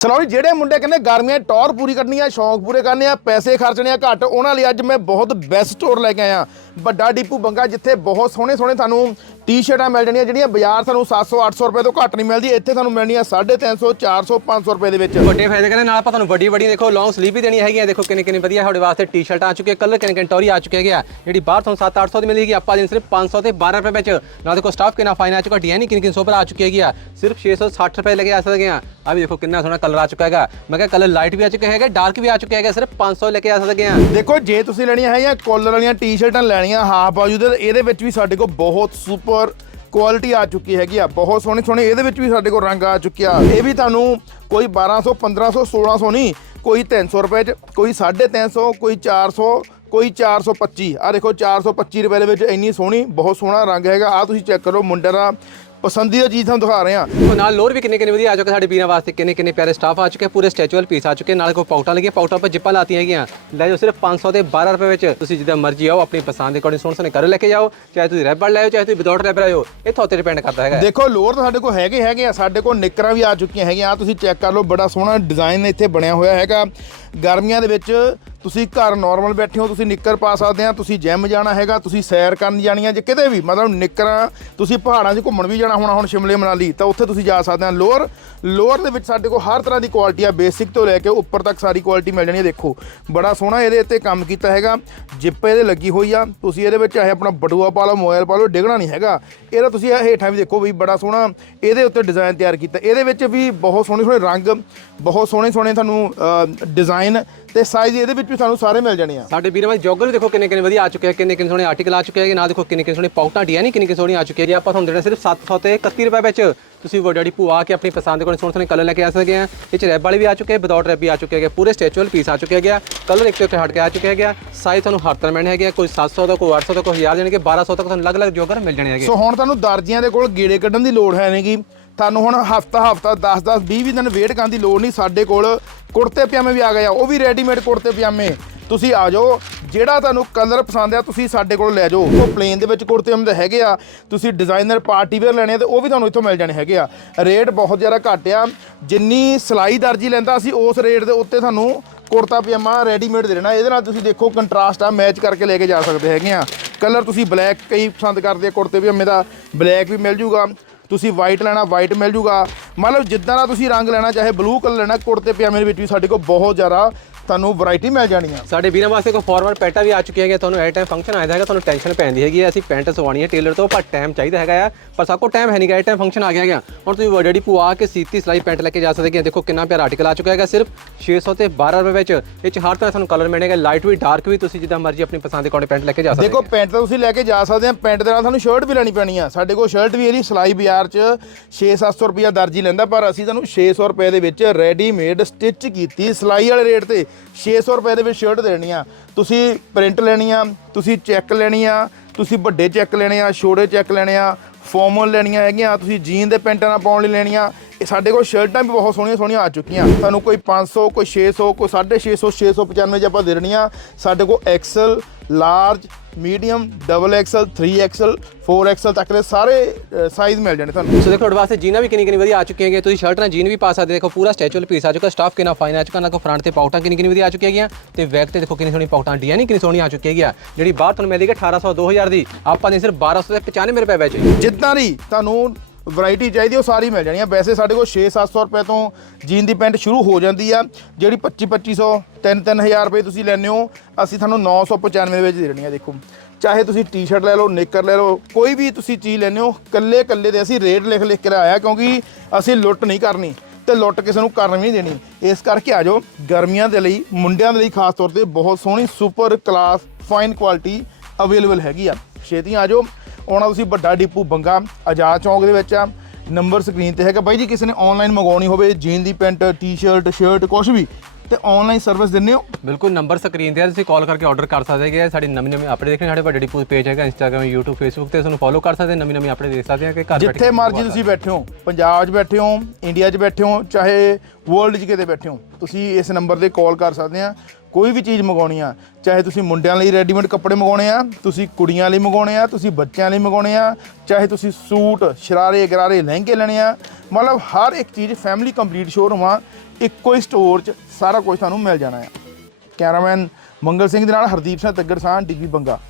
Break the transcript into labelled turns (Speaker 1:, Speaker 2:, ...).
Speaker 1: ਚਲੋ ਜਿਹੜੇ ਮੁੰਡੇ ਕਹਿੰਦੇ ਗਰਮੀਆਂ 'ਚ ਟੌਰ ਪੂਰੀ ਕਰਨੀ ਆ, ਸ਼ੌਂਕ ਪੂਰੇ ਕਰਨੇ ਆ, ਪੈਸੇ ਖਰਚਣੇ ਆ ਘੱਟ, ਉਹਨਾਂ ਲਈ ਅੱਜ ਮੈਂ ਬਹੁਤ ਬੈਸਟ ਸਟੋਰ ਲੈ ਕੇ ਆਇਆ। ਵੱਡਾ ਡੀਪੂ ਬੰਗਾ ਜਿੱਥੇ ਬਹੁਤ ਸੋਹਣੇ ਸੋਹਣੇ ਤੁਹਾਨੂੰ ਟੀ-ਸ਼ਰਟਾਂ ਮਿਲ ਜਾਣੀਆਂ ਜਿਹੜੀਆਂ ਬਾਜ਼ਾਰ ਤੁਹਾਨੂੰ 700 800 ਰੁਪਏ ਤੋਂ ਘੱਟ ਨਹੀਂ ਮਿਲਦੀ ਇੱਥੇ ਤੁਹਾਨੂੰ ਮਿਲਣੀਆਂ 350 400 500 ਰੁਪਏ ਦੇ ਵਿੱਚ।
Speaker 2: ਵੱਡੇ ਫਾਇਦੇ ਕਹਿੰਦੇ ਨਾਲ ਆਪਾਂ ਤੁਹਾਨੂੰ ਵੱਡੀ ਵੱਡੀ ਦੇਖੋ ਲੌਂਗ ਸਲੀਵ ਵੀ ਦੇਣੀ ਹੈਗੀ ਆ ਦੇਖੋ ਕਿੰਨੇ ਕਿੰਨੇ ਵਧੀਆ ਤੁਹਾਡੇ ਵਾਸਤੇ ਟੀ-ਸ਼ਰਟਾਂ ਆ ਚੁੱਕੇ ਕਲਰ ਕਿੰਨੇ ਕਿੰਨੇ ਟੌਰੀ ਆ ਚੁੱਕੇ ਹੈਗੇ ਆ ਜਿਹੜੀ ਬਾਹਰ ਤੁਹਾਨੂੰ 7-800 ਦੀ ਮਿਲੇਗੀ ਆਪਾਂ ਦਿਨ ਸਿਰਫ 500 ਤੇ 12 ਰੁਪਏ ਵਿੱਚ। ਨਾਲ ਦੇਖੋ ਸਟਾਫ ਕਿੰਨਾ ਫਾਈਨ ਆ ਚੁੱਕਾ ਡਿਜ਼ਾਈਨ ਕਿੰਨੇ ਕਿੰਨੇ ਸੋਪਰ ਆ ਚੁੱਕੀ ਹੈਗੀ ਆ। ਸਿਰਫ 660 ਰੁਪਏ ਲਗੇ ਆ ਸਕਦੇ ਆ। ਆ ਵੀ ਦੇਖੋ ਕਿੰਨਾ ਸੋਹਣਾ ਕਲਰ ਆ ਚੁੱਕਾ ਹੈਗਾ। ਮੈਂ ਕਿਹਾ ਕਲਰ ਲਾਈਟ ਵੀ ਆ ਚੁੱਕਾ ਹੈਗਾ ਡਾਰਕ ਵੀ ਆ ਚੁੱਕਾ ਹੈਗਾ ਸਿਰਫ 500 ਲੈ ਕੇ ਆ ਸਕਦੇ ਆ।
Speaker 1: ਦੇਖੋ ਜੇ ਤੁਸੀਂ ਲੈਣੀਆਂ ਹੈਗੀਆਂ ਕਾਲਰ ਵਾਲੀਆਂ ਟੀ-ਸ਼ਰਟਾਂ ਲੈਣੀਆਂ ਹਾਫ ਬਾਜੂ ਦੇ ਇਹਦੇ ਵਿੱਚ ਵੀ ਸਾਡੇ ਕੋਲ ਬਹੁਤ ਸੁਪਰ ਕੁਆਲਿਟੀ ਆ ਚੁੱਕੀ ਹੈਗੀ ਆ, ਬਹੁਤ ਸੋਹਣੇ ਸੋਹਣੇ, ਇਹਦੇ ਵਿੱਚ ਵੀ ਸਾਡੇ ਕੋਲ ਰੰਗ ਆ ਚੁੱਕਿਆ। ਇਹ ਵੀ ਤੁਹਾਨੂੰ ਕੋਈ 1200 1500 1600 ਨਹੀਂ, ਕੋਈ 300 ਰੁਪਏ ਚ, ਕੋਈ 350 ਕੋਈ 400 ਕੋਈ 425 ਆ ਦੇਖੋ 425 ਰੁਪਏ ਦੇ ਵਿੱਚ ਇੰਨੀ ਸੋਹਣੀ, ਬਹੁਤ ਸੋਹਣਾ ਰੰਗ ਹੈਗਾ। ਆ ਤੁਸੀਂ ਚੈੱਕ ਕਰੋ ਮੁੰਡੇ ਦਾ ਪਸੰਦੀਦਾ ਚੀਜ਼ ਤੁਹਾਨੂੰ ਦਿਖਾ ਰਹੇ ਆ
Speaker 2: ਦੇਖੋ ਨਾਲ ਲੋਰ ਵੀ ਕਿੰਨੇ ਕਿੰਨੇ ਵਧੀਆ ਆ ਚੁੱਕੇ ਸਾਡੇ ਵੀਰਾਂ ਵਾਸਤੇ ਕਿੰਨੇ ਕਿੰਨੇ ਪਿਆਰੇ ਸਟਾਫ ਆ ਚੁੱਕੇ ਪੂਰੇ ਸਟੈਚੂਅਲ ਪੀਸ ਆ ਚੁੱਕੇ ਨਾਲ ਕੋ ਪਾਊਟਾਂ ਲੱਗੀਆਂ ਪਾਊਟਾਂ 'ਤੇ ਜਿੱਪਾਂ ਲਾਤੀਆਂ ਹੈਗੀਆਂ। ਲੈ ਜਾਓ ਸਿਰਫ 500 ਤੇ 12 ਰੁਪਏ ਵਿੱਚ। ਤੁਸੀਂ ਜਿੱਦਾਂ ਮਰਜ਼ੀ ਆਓ ਆਪਣੀ ਪਸੰਦ ਦੇ ਅਕੋਰਡਿੰਗ ਸੋਹਣੇ ਸੋਹਣੇ ਕਰ ਲੈ ਕੇ ਜਾਓ ਚਾਹੇ ਤੁਸੀਂ ਰੈਬਰ ਲੈ ਆਓ ਚਾਹੇ ਤੁਸੀਂ ਵਿਦਆਊਟ ਰੈਬਰ ਆਓ ਇਹ ਤੁਹਾਡੇ ਤੇ ਡਿਪੈਂਡ ਕਰਦਾ ਹੈਗਾ।
Speaker 1: ਦੇਖੋ ਲੋਅਰ ਤਾਂ ਸਾਡੇ ਕੋਲ ਹੈਗੇ ਹੈਗੇ ਆ ਸਾਡੇ ਕੋਲ ਨਿੱਕਰਾਂ ਵੀ ਆ ਚੁੱਕੀਆਂ ਹੈਗੀਆਂ ਆ ਤੁਸੀਂ ਚੈੱਕ ਕਰ ਲਓ ਬੜਾ ਸੋਹਣਾ ਡਿਜ਼ਾਈਨ ਇੱਥੇ ਬਣਿਆ ਹੋਇਆ ਹੈਗਾ। ਗਰਮੀਆਂ ਦੇ ਵਿੱਚ ਤੁਸੀਂ ਘਰ ਨਾਰਮਲ ਬੈਠੇ ਹੋ, ਤੁਸੀਂ ਨਿੱਕਰ ਪਾ ਸਕਦੇ ਆ, ਤੁਸੀਂ ਜਿਮ ਜਾਣਾ ਹੈਗਾ, ਤੁਸੀਂ ਸੈਰ ਕਰਨ ਜਾਣੀ ਆ, ਜੇ ਕਿਤੇ ਵੀ, ਮਤਲਬ ਨਿੱਕਰਾਂ, ਤੁਸੀਂ ਪਹਾੜਾਂ 'ਚ ਘੁੰਮਣ ਵੀ ਜਾਣਾ ਹੋਣਾ, ਹੁਣ ਸ਼ਿਮਲੇ ਮਨਾਲੀ, ਤਾਂ ਉੱਥੇ ਤੁਸੀਂ ਜਾ ਸਕਦੇ ਆ। ਲੋਅਰ ਲੋਅਰ ਦੇ ਵਿੱਚ ਸਾਡੇ ਕੋਲ ਹਰ ਤਰ੍ਹਾਂ ਦੀ ਕੁਆਲਿਟੀ ਆ ਬੇਸਿਕ ਤੋਂ ਲੈ ਕੇ ਉੱਪਰ ਤੱਕ ਸਾਰੀ ਕੁਆਲਿਟੀ ਮਿਲ ਜਾਣੀ ਹੈ ਦੇਖੋ, ਬੜਾ ਸੋਹਣਾ ਇਹਦੇ ਉੱਤੇ ਕੰਮ ਕੀਤਾ ਹੈਗਾ ਜਿੱਪ ਇਹਦੇ ਲੱਗੀ ਹੋਈ ਆ। ਤੁਸੀਂ ਇਹਦੇ ਵਿੱਚ ਚਾਹੇ ਆਪਣਾ ਬਟੂਆ ਪਾ ਲਓ, ਮੋਬਾਈਲ ਪਾ ਲਓ, ਡਿੱਗਣਾ ਨਹੀਂ ਹੈਗਾ। ਇਹਦਾ ਤੁਸੀਂ ਹੇਠਾਂ ਵੀ ਦੇਖੋ ਵੀ ਬੜਾ ਸੋਹਣਾ ਇਹਦੇ ਉੱਤੇ ਡਿਜ਼ਾਈਨ ਤਿਆਰ ਕੀਤਾ। ਇਹਦੇ ਵਿੱਚ ਵੀ ਬਹੁਤ ਸੋਹਣੇ ਸੋਹਣੇ ਰੰਗ, ਬਹੁਤ ਸੋਹਣੇ ਸੋਹਣੇ ਤੁਹਾਨੂੰ ਡਿਜ਼ਾਈਨ ਤੇ ਸਾਈਜ਼ ਇਹਦੇ ਵਿੱਚ ਵੀ ਤੁਹਾਨੂੰ ਸਾਰੇ ਮਿਲ ਜਾਣੇ ਆ।
Speaker 2: ਸਾਡੇ ਵੀਰਾਂ ਵਾਲੇ ਜੋਗਰ ਵੀ ਦੇਖੋ ਕਿੰਨੇ ਕਿੰਨੇ ਵਧੀਆ ਆ ਚੁੱਕੇ ਆ ਕਿੰਨੇ ਕਿੰਨੇ ਸੋਹਣੇ ਆਰਟੀਕਲ ਆ ਚੁੱਕੇ ਹੈਗੇ ਨਾਲ ਦੇਖੋ ਕਿੰਨੇ ਕਿੰਨੇ ਸੋਹਣੇ ਪਾਊਟਾਂ ਡੀਆਂ ਨਹੀਂ ਕਿੰਨੇ ਕਿੰਨੇ ਸੋਹਣੇ ਆ ਚੁੱਕੇ ਹੈਗੇ ਆਪਾਂ ਤੁਹਾਨੂੰ ਦੇਣਾ ਸਿਰਫ 700 ਤੇ 31 ਰੁਪਏ ਵਿੱਚ। ਤੁਸੀਂ ਵੱਡੀ ਭੂਆ ਆ ਕੇ ਆਪਣੀ ਪਸੰਦ ਦੇ ਕੋਲ ਸੋਹਣੇ ਸੋਹਣੇ ਕਲਰ ਲੈ ਕੇ ਆ ਸਕਦੇ ਆ। ਇਹ ਚ ਰੈਬ ਵਾਲੇ ਵੀ ਆ ਚੁੱਕੇ ਵਿਦਆਊਟ ਰੈਬ ਵੀ ਆ ਚੁੱਕੇ ਹੈਗੇ। ਪੂਰੇ ਸਟੈਚੂਅਲ ਪੀਸ ਆ ਚੁੱਕੇ ਹੈਗੇ ਆ। ਕਲਰ ਇੱਕ ਤੋਂ ਇੱਕ ਹਟ ਕੇ ਆ ਚੁੱਕੇ ਹੈਗੇ ਆ। ਸਾਈਜ਼ ਤੁਹਾਨੂੰ ਹਰ ਤਰ੍ਹਾਂ ਮਿਲਣੇ ਹੈਗੇ ਆ। ਕੋਈ 700 ਦਾ ਕੋਈ 800 ਦਾ ਕੋਈ 1000 ਜਾਣੀ ਕਿ 1200 ਤੱਕ ਤੁਹਾਨੂੰ ਅਲੱਗ-ਅਲੱਗ ਜੋਗਰ ਮਿਲ ਜਾਣੇ ਹੈਗੇ।
Speaker 1: ਸੋ ਹੁਣ ਤੁਹਾਨੂੰ ਦਰਜੀਆਂ ਦੇ ਕੋਲ ਗੇੜੇ ਕੱਢਣ ਦੀ ਲੋੜ ਹੈ ਨਹੀਂਗੀ ਤੁਹਾਨੂੰ ਹੁਣ ਹਫਤਾ ਹਫਤਾ 10 10 20 20 ਦਿਨ ਵੇਟ ਕਰਨ ਦੀ ਲੋੜ ਨਹੀਂ, ਸਾਡੇ ਕੋਲ ਕੁੜਤੇ ਪਜਾਮੇ ਵੀ ਆ ਗਏ ਆ, ਉਹ ਵੀ ਰੈਡੀਮੇਡ ਕੁੜਤੇ ਪਜਾਮੇ। ਤੁਸੀਂ ਆ ਜਾਓ, ਜਿਹੜਾ ਤੁਹਾਨੂੰ ਕਲਰ ਪਸੰਦ ਆ, ਤੁਸੀਂ ਸਾਡੇ ਕੋਲ ਲੈ ਜਾਓ। ਉਹ ਪਲੇਨ ਦੇ ਵਿੱਚ ਕੁੜਤੇ ਪਜਾਮੇ ਹੈਗੇ ਆ, ਤੁਸੀਂ ਡਿਜ਼ਾਈਨਰ ਪਾਰਟੀ ਵੇਅਰ ਲੈਣੇ ਆ ਤੇ ਉਹ ਵੀ ਤੁਹਾਨੂੰ ਇੱਥੋਂ ਮਿਲ ਜਾਣੇ ਹੈਗੇ ਆ। ਰੇਟ ਬਹੁਤ ਜ਼ਿਆਦਾ ਘੱਟ ਆ, ਜਿੰਨੀ ਸਿਲਾਈ ਦਰਜੀ ਲੈਂਦਾ ਅਸੀਂ, ਉਸ ਰੇਟ ਦੇ ਉੱਤੇ ਤੁਹਾਨੂੰ ਕੁੜਤਾ ਪਜਾਮਾ ਰੈਡੀਮੇਡ ਦੇ ਦੇਣਾ। ਇਹਦੇ ਨਾਲ ਤੁਸੀਂ ਦੇਖੋ ਕੰਟਰਾਸਟ ਆ ਮੈਚ ਕਰਕੇ ਲੈ ਕੇ ਜਾ ਸਕਦੇ ਹੈਗੇ ਆ। ਕਲਰ ਤੁਸੀਂ ਬਲੈਕ ਕਈ ਪਸੰਦ ਕਰਦੇ ਆ, ਕੁੜਤੇ ਪਜਾਮੇ ਦਾ ਬਲੈਕ ਵੀ ਮਿਲ ਜੂਗਾ। ਤੁਸੀਂ ਵਾਈਟ ਲੈਣਾ ਵਾਈਟ ਮਿਲ ਜੂਗਾ। ਮਤਲਬ ਜਿੱਦਾਂ ਦਾ ਤੁਸੀਂ ਰੰਗ ਲੈਣਾ, ਚਾਹੇ ਬਲੂ ਕਲਰ ਲੈਣਾ, ਕੁੜਤੇ, ਪਜਾਮੇ ਦੇ ਵਿੱਚ ਵੀ ਸਾਡੇ ਕੋਲ ਬਹੁਤ ਜ਼ਿਆਦਾ ਤੁਹਾਨੂੰ ਵੈਰਾਈਟੀ ਮਿਲ ਜਾਣੀ ਆ
Speaker 2: ਸਾਡੇ ਵੀਰਾਂ ਵਾਸਤੇ ਕੋਈ ਫਾਰਵਰਡ ਪੈਟਾ ਵੀ ਆ ਚੁੱਕੀ ਹੈਗੇ ਤੁਹਾਨੂੰ ਐਟ ਟਾਈਮ ਫੰਕਸ਼ਨ ਆਇਆ ਹੈਗਾ ਤੁਹਾਨੂੰ ਟੈਨਸ਼ਨ ਪੈਂਦੀ ਹੈਗੀ ਹੈ। ਅਸੀਂ ਪੈਂਟ ਸਵਾਣੀ ਹੈ ਟੇਲਰ ਤੋਂ ਪਰ ਟਾਈਮ ਚਾਹੀਦਾ ਹੈਗਾ ਆ। ਪਰ ਸਭ ਕੋਲ ਟਾਈਮ ਹੈ ਨਹੀਂ ਐਟ ਟਾਈਮ ਫੰਕਸ਼ਨ ਆ ਗਿਆ ਹੈਗਾ। ਹੁਣ ਤੁਸੀਂ ਵੱਡੀ ਪੂਆ ਕੇ ਸੀਤੀ ਸਲਾਈ ਪੈਂਟ ਲੈ ਕੇ ਜਾ ਸਕਦੇ ਹੋ ਦੇਖੋ ਕਿੰਨਾ ਪਿਆਰਾ ਆਰਟੀਕਲ ਆ ਚੁੱਕਾ ਹੈਗਾ ਸਿਰਫ 600 ਤੇ 12 ਰੁਪਏ ਵਿੱਚ। ਇਹ ਚ ਹਰ ਤਰ੍ਹਾਂ ਤੁਹਾਨੂੰ ਕਲਰ ਮਿਲੇਗਾ ਲਾਈਟ ਵੀ ਡਾਰਕ ਵੀ ਤੁਸੀਂ ਜਿੱਦਾਂ ਮਰਜ਼ੀ ਆਪਣੀ ਪਸੰਦ ਦੇ ਅਕੋਰਡਿੰਗ ਪੈਂਟ ਲੈ ਕੇ ਜਾ ਸਕਦੇ
Speaker 1: ਦੇਖੋ ਪੈਂਟ ਤਾਂ ਤੁਸੀਂ ਲੈ ਕੇ ਜਾ ਸਕਦੇ ਆ ਪੈਂਟ ਦੇ ਨਾਲ ਤੁਹਾਨੂੰ ਸ਼ਰਟ ਵੀ ਲੈਣੀ ਪੈਣੀ ਆ। ਸਾਡੇ ਕੋਲ ਸ਼ਰਟ ਵੀ ਇਹਦੀ ਸਿਲਾਈ ਬਾਜ਼ਾਰ 'ਚ 6-700 ਰੁਪਿਆ ਦਰਜੀ ਲੈਂਦਾ ਪਰ ਅਸੀਂ ਤੁਹਾਨੂੰ 600 ਰੁਪਏ ਦੇ ਵਿੱਚ ਰੈਡੀਮੇਡ ਸਟਿਚ ਕੀਤੀ ਸਿਲਾਈ ਵਾਲੇ ਰੇਟ ਤੇ। 600 ਰੁਪਏ ਦੇ ਵਿੱਚ ਸ਼ਰਟ ਦੇਣੀ ਆ ਤੁਸੀਂ ਪ੍ਰਿੰਟ ਲੈਣੀ ਆ ਤੁਸੀਂ ਚੈੱਕ ਲੈਣੀ ਆ ਤੁਸੀਂ ਵੱਡੇ ਚੈੱਕ ਲੈਣੇ ਆ ਛੋਟੇ ਚੈੱਕ ਲੈਣੇ ਆ ਫਾਰਮਲ ਲੈਣੀਆਂ ਹੈਗੀਆਂ, ਤੁਸੀਂ ਜੀਨ ਦੇ ਪੈਂਟਾਂ ਨਾਲ ਪਾਉਣ ਲਈ ਲੈਣੀਆਂ। ਇਹ ਸਾਡੇ ਕੋਲ ਸ਼ਰਟਾਂ ਵੀ ਬਹੁਤ ਸੋਹਣੀਆਂ ਸੋਹਣੀਆਂ ਆ ਚੁੱਕੀਆਂ। ਤੁਹਾਨੂੰ ਕੋਈ 500 ਕੋਈ 600 ਕੋਈ 650 695 ਚ ਆਪਾਂ ਦੇ ਦੇਣੀਆਂ। ਸਾਡੇ ਕੋਲ XL large medium double XL 3 XL 4 XL ਤੱਕ ਦੇ ਸਾਰੇ ਸਾਈਜ਼ ਮਿਲ ਜਾਣੇ ਤੁਹਾਨੂੰ।
Speaker 2: ਸੋ ਦੇਖੋ ਤੁਹਾਡੇ ਵਾਸਤੇ ਜੀਨਾਂ ਵੀ ਕਿੰਨੀ ਕਿੰਨੀ ਵਧੀਆ ਆ ਚੁੱਕੀਆਂ ਹੈਗੀਆਂ ਤੁਸੀਂ ਸ਼ਰਟ ਨਾਲ ਜੀਨ ਵੀ ਪਾ ਸਕਦੇ ਦੇਖੋ ਪੂਰਾ ਸਟੈਚੂਅਲ ਪੀਸ ਆ ਚੁੱਕਾ। ਸਟਾਫ ਕਿੰਨਾ ਫਾਈਨ ਆ ਚੁੱਕਾ। ਨਾ ਕੋ ਫਰੰਟ ਤੇ ਪਾਊਟਾਂ ਕਿੰਨੀ ਕਿੰਨੀ ਵਧੀਆ ਆ ਚੁੱਕੀਆਂ ਹੈਗੀਆਂ ਤੇ ਬੈਕ ਤੇ ਦੇਖੋ ਕਿੰਨੀ ਸੋਹਣੀ ਪਾਊਟਾਂ ਡੀਆਂ ਨਹੀਂ ਕਿੰਨੀ ਸੋਹਣੀ ਆ ਚੁੱਕੀ ਹੈਗੀਆਂ ਜਿਹੜੀ ਬਾਹਰ ਤੁਹਾਨੂੰ ਮਿਲੇਗੀ 1800 2000 ਦੀ ਆਪਾਂ ਨੇ ਸਿਰਫ 1200 ਤੇ 95 ਰੁਪਏ ਵਿੱਚ।
Speaker 1: ਜਿੱਦਾਂ ਦੀ ਤੁਹਾਨੂੰ ਵੈਰਾਈਟੀ ਚਾਹੀਦੀ ਉਹ ਸਾਰੀ ਮਿਲ ਜਾਣੀ ਆ ਵੈਸੇ ਸਾਡੇ ਕੋਲ 6-700 ਰੁਪਏ ਤੋਂ ਜੀਨ ਦੀ ਪੈਂਟ ਸ਼ੁਰੂ ਹੋ ਜਾਂਦੀ ਆ, ਜਿਹੜੀ 25-2500 3-3000 ਰੁਪਏ ਤੁਸੀਂ ਲੈਂਦੇ ਹੋ, ਅਸੀਂ ਤੁਹਾਨੂੰ 995 ਦੇ ਵਿੱਚ ਦੇ ਦੇਣੀ ਆ ਦੇਖੋ। ਚਾਹੇ ਤੁਸੀਂ ਟੀ-ਸ਼ਰਟ ਲੈ ਲਓ, ਨਿੱਕਰ ਲੈ ਲਓ, ਕੋਈ ਵੀ ਤੁਸੀਂ ਚੀਜ਼ ਲੈਂਦੇ ਹੋ ਕੱਲੇ ਕੱਲੇ ਦੇ ਅਸੀਂ ਰੇਟ ਲਿਖ ਲਿਖ ਕੇ ਆਇਆ ਕਿਉਂਕਿ ਅਸੀਂ ਲੁੱਟ ਨਹੀਂ ਕਰਨੀ ਤੇ ਲੁੱਟ ਕਿਸੇ ਨੂੰ ਕਰਨ ਵੀ ਨਹੀਂ ਦੇਣੀ। ਇਸ ਕਰਕੇ ਆ ਜਾਓ, ਗਰਮੀਆਂ ਦੇ ਲਈ, ਮੁੰਡਿਆਂ ਦੇ ਲਈ ਖਾਸ ਤੌਰ ਤੇ ਬਹੁਤ ਸੋਹਣੀ super class fine quality available ਹੈਗੀ ਆ। ਛੇਤੀ ਆ ਜਾਓ ਆਉਣਾ ਤੁਸੀਂ ਵੱਡਾ ਡਿਪੂ ਬੰਗਾ ਆਜ਼ਾਦ ਚੌਂਕ ਦੇ ਵਿੱਚ ਆ। ਨੰਬਰ ਸਕਰੀਨ ਤੇ ਹੈਗਾ ਬਾਈ ਜੀ ਕਿਸੇ ਨੇ ਆਨਲਾਈਨ ਮੰਗਵਾਉਣੀ ਹੋਵੇ ਜੀਨ ਦੀ ਪੈਂਟ ਟੀ-ਸ਼ਰਟ ਸ਼ਰਟ ਕੁਝ ਵੀ ਤੇ ਆਨਲਾਈਨ ਸਰਵਿਸ ਦਿੰਦੇ ਹੋ?
Speaker 2: ਬਿਲਕੁਲ ਨੰਬਰ ਸਕਰੀਨ ਤੇ ਆ ਤੁਸੀਂ ਕਾਲ ਕਰਕੇ ਆਰਡਰ ਕਰ ਸਕਦੇ ਹੈਗੇ ਸਾਡੀ ਨਵੀਂ ਨਵੀਂ ਆਪਣੇ ਦੇਖਣੇ ਸਾਡੇ ਵੱਡੇ ਡਿਪੂ ਪੇਜ ਹੈਗਾ ਇੰਸਟਾਗ੍ਰam YouTube Facebook ਤੇ ਤੁਹਾਨੂੰ ਫੋਲੋ ਕਰ ਸਕਦੇ ਨਵੀਂ ਨਵੀਂ ਆਪਣੇ ਦੇਖ ਸਕਦੇ ਆ ਕਿ ਘਰ
Speaker 1: ਜਿੱਥੇ ਮਰਜ਼ੀ ਤੁਸੀਂ ਬੈਠੇ ਹੋ ਪੰਜਾਬ 'ਚ ਬੈਠੇ ਹੋ ਇੰਡੀਆ 'ਚ ਬੈਠੇ ਹੋ ਚਾਹੇ ਵਰਲਡ 'ਚ ਕਿਤੇ ਬੈਠੇ ਹੋ ਤੁਸੀਂ ਇਸ ਨੰਬਰ ਤੇ ਕਾਲ ਕਰ ਸਕਦੇ ਆ। ਕੋਈ ਵੀ ਚੀਜ਼ ਮੰਗਾਉਣੀ ਆ, ਚਾਹੇ ਤੁਸੀਂ ਮੁੰਡਿਆਂ ਲਈ ਰੈਡੀਮੇਡ ਕੱਪੜੇ ਮੰਗਾਉਣੇ ਆ, ਤੁਸੀਂ ਕੁੜੀਆਂ ਲਈ ਮੰਗਾਉਣੇ ਆ, ਤੁਸੀਂ ਬੱਚਿਆਂ ਲਈ ਮੰਗਾਉਣੇ ਆ, ਚਾਹੇ ਤੁਸੀਂ ਸੂਟ, ਸ਼ਰਾਰੇ, ਗਰਾਰੇ ਲਹਿੰਗੇ ਲੈਣੇ ਆ, ਮਤਲਬ ਹਰ ਇੱਕ ਚੀਜ਼ ਫੈਮਿਲੀ ਕੰਪਲੀਟ ਸ਼ੋਰੂਮ ਆ, ਇੱਕੋ ਹੀ ਸਟੋਰ 'ਚ ਸਾਰਾ ਕੁਝ ਤੁਹਾਨੂੰ ਮਿਲ ਜਾਣਾ ਆ। ਕੈਮਰਾਮੈਨ ਮੰਗਲ ਸਿੰਘ ਦੇ ਨਾਲ ਹਰਦੀਪ ਸਿੰਘ ਤੱਗੜ ਸਾਹ ਡੀਬੀ ਬੰਗਾ।